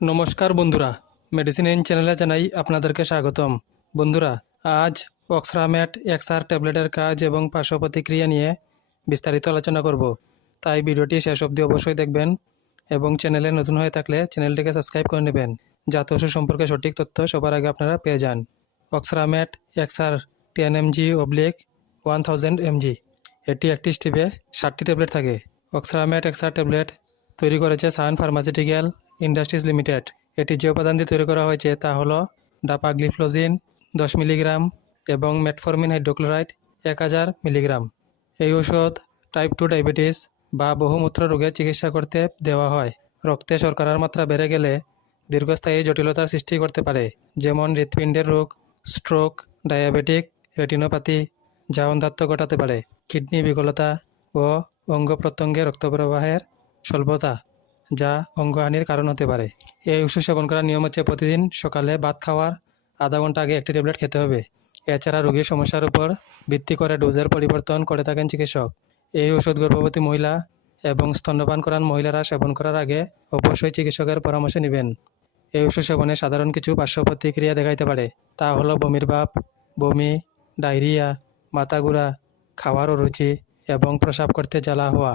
নমস্কার বন্ধুরা। Medicine in চ্যানেলে জানাই আপনাদেরকে স্বাগতম। বন্ধুরা, আজ অক্সরাম্যাট এক্সআর ট্যাবলেটের কাজ এবং পার্শ্ব প্রতিক্রিয়া নিয়ে বিস্তারিত আলোচনা করব। তাই ভিডিওটি শেষ অবধি অবশ্যই দেখবেন এবং চ্যানেলে নতুন হয়ে থাকলে চ্যানেলটিকে সাবস্ক্রাইব করে নেবেন, যাতে ওষুধ সম্পর্কে সঠিক তথ্য সবার আগে আপনারা পেয়ে যান। Oxramet XR ten mg oblique one thousand mg এটি একটি স্টিপে ষাটটি ট্যাবলেট থাকে। অক্সরাম্যাট এক্সআর ট্যাবলেট তৈরি করেছে সায়ন ফার্মাসিউটিক্যাল ইন্ডাস্ট্রিজ লিমিটেড। এটি যে উপাদান দিয়ে তৈরি করা হয়েছে তা হলো ডাপাগ্লিফ্লোজিন দশ মিলিগ্রাম এবং মেটফরমিন হাইড্রোক্লোরাইড এক হাজার মিলিগ্রাম। এই ওষুধ টাইপ টু ডায়াবেটিস বা বহুমূত্র রোগের চিকিৎসা করতে দেওয়া হয়। রক্তে শর্করার মাত্রা বেড়ে গেলে দীর্ঘস্থায়ী জটিলতার সৃষ্টি করতে পারে, যেমন হৃৎপিণ্ডের রোগ, স্ট্রোক, ডায়াবেটিক, রেটিনোপ্যাথি যা অন্ধাত্ব ঘটাতে পারে, কিডনি বিকলতা ও অঙ্গ প্রত্যঙ্গে রক্তপ্রবাহের স্বল্পতা। যা অঙ্গহানির কারণ হতে পারে। এই ওষুধ সেবন করার নিয়ম হচ্ছে প্রতিদিন সকালে ভাত খাওয়ার আধা ঘণ্টা আগে একটি ট্যাবলেট খেতে হবে। এছাড়া রোগীর সমস্যার উপর ভিত্তি করে ডোজের পরিবর্তন করে থাকেন চিকিৎসক। এই ওষুধ গর্ভবতী মহিলা এবং স্তন্যপান করান মহিলারা সেবন করার আগে অবশ্যই চিকিৎসকের পরামর্শ নেবেন। এই ওষুধ সেবনে সাধারণ কিছু পার্শ্ব প্রতিক্রিয়া দেখাইতে পারে। তা হলো বমির ভাব, বমি, ডায়রিয়া, মাথা খাওয়ার অরুচি এবং প্রসাব করতে জ্বালা হওয়া।